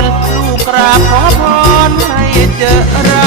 รลูกกราบขอพรให้เจอ